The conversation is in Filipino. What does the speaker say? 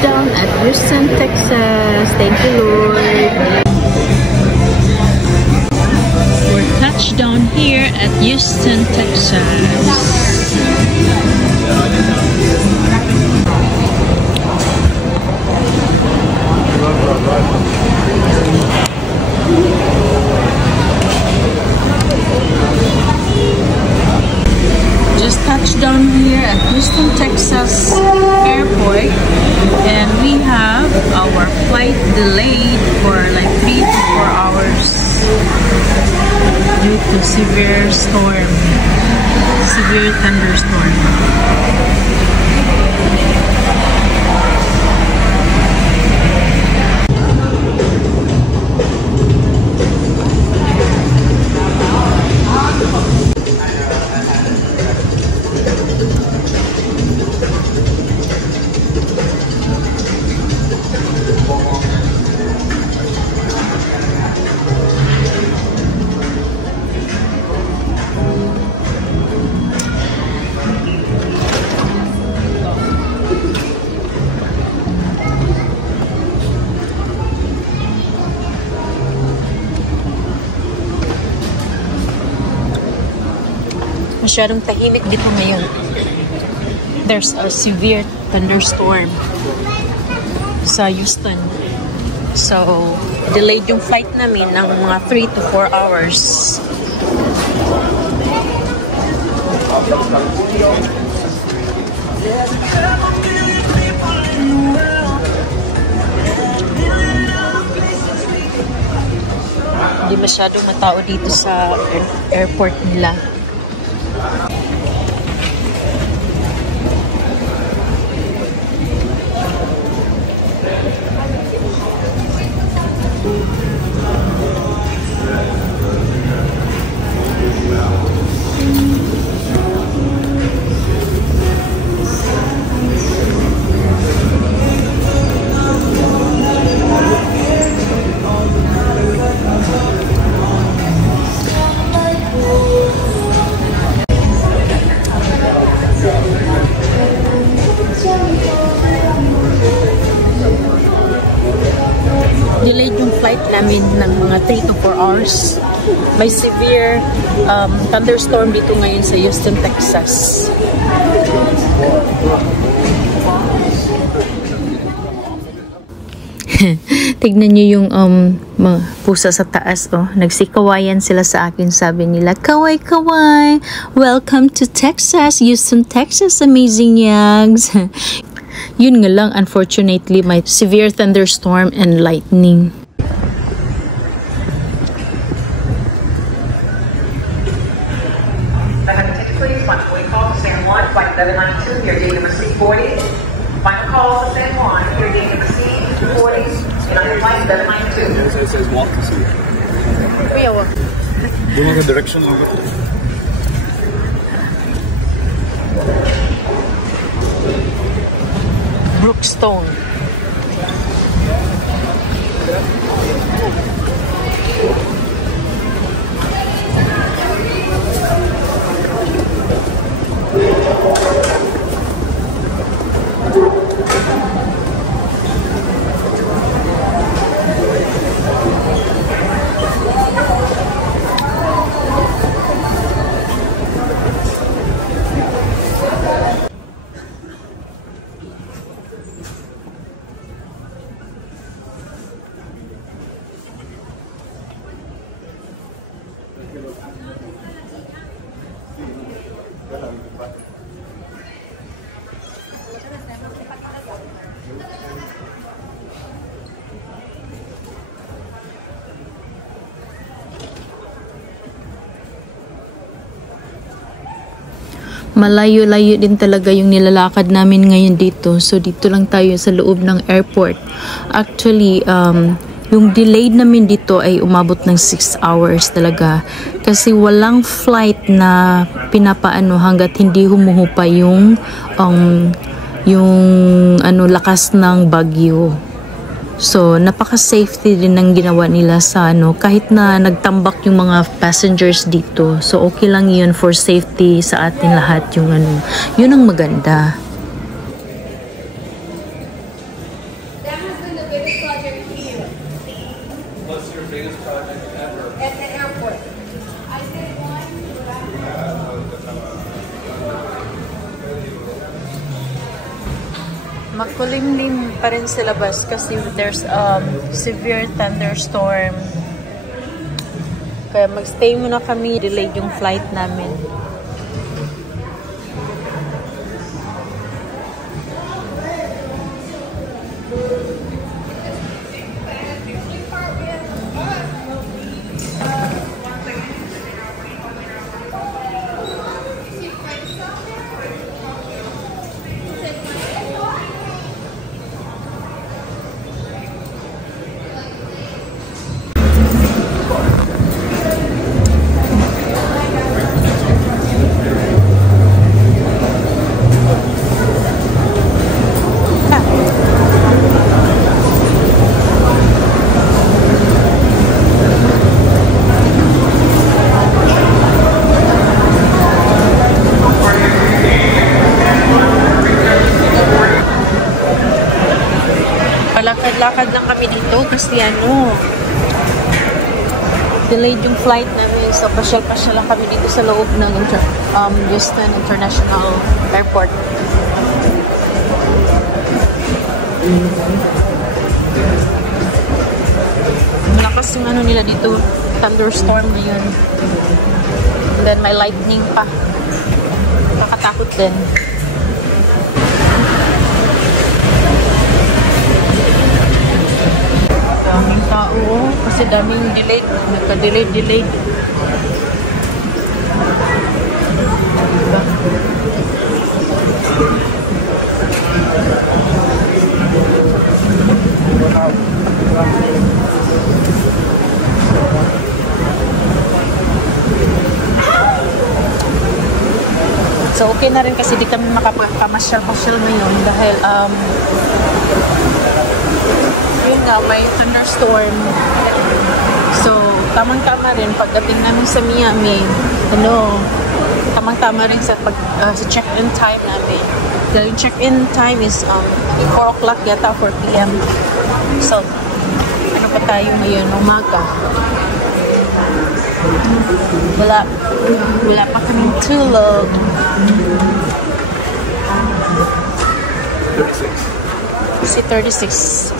touchdown at Houston, Texas. Thank you, Lord. We're touchdown here at Houston, Texas. Just touched down here at Houston, Texas airport, and we have our flight delayed for like 3 to 4 hours due to severe thunderstorm. Masyadong tahimik dito ngayon. There's a severe thunderstorm sa Houston. So, delayed yung flight namin ng mga 3 to 4 hours. Hindi masyadong matao dito sa airport nila. Delayed yung flight namin ng mga 3 to 4 hours. May severe thunderstorm dito ngayon sa Houston, Texas. Tignan nyo yung mga pusa sa taas, oh. Nagsikawayan sila sa akin, sabi nila, kaway kaway, welcome to Texas, Houston, Texas, amazing yags. Yun nga lang, unfortunately, may severe thunderstorm and lightning. Final call to San Juan, flight 792, your gate number C40. Final call to San Juan, your gate number C40, United flight 792. So it says walk to see. Kuya, walk. Do you know the direction of it? Brookstone. Malayo-layo din talaga yung nilalakad namin ngayon dito. So, dito lang tayo sa loob ng airport. Actually, yung delayed namin dito ay umabot ng 6 hours talaga. Kasi walang flight na pinapaano hanggat hindi humuhupa yung lakas ng bagyo. So, napaka-safety din ng ginawa nila sa kahit na nagtambak yung mga passengers dito. So, okay lang yun for safety sa atin lahat yung yun ang maganda. magkulimlim pa rin sa labas kasi there's severe thunderstorm. Kaya magstay muna kami, delayed yung flight namin. Palakad-lakad lang kami dito kasi delayed yung flight namin. So, pasyal-pasyal lang kami dito sa loob ng Houston International Airport. Malakas yung nila dito. Thunderstorm na yun. And then, may lightning pa. Nakakatakot din. Daming tao kasi daming delayed, nagka-delayed. Diba? So okay na rin kasi di kami makapamasyal-pasyal ngayon dahil yun nga, may thunderstorm. So, tamang-tama rin pagdating namin sa Miami. Tamang-tama rin sa check-in time namin. Dahil yung check-in time is 4 o'clock yata, 4 p.m. So, ano pa tayo ngayon? Umaga. Wala pa kaming tulog. 36. Si 36.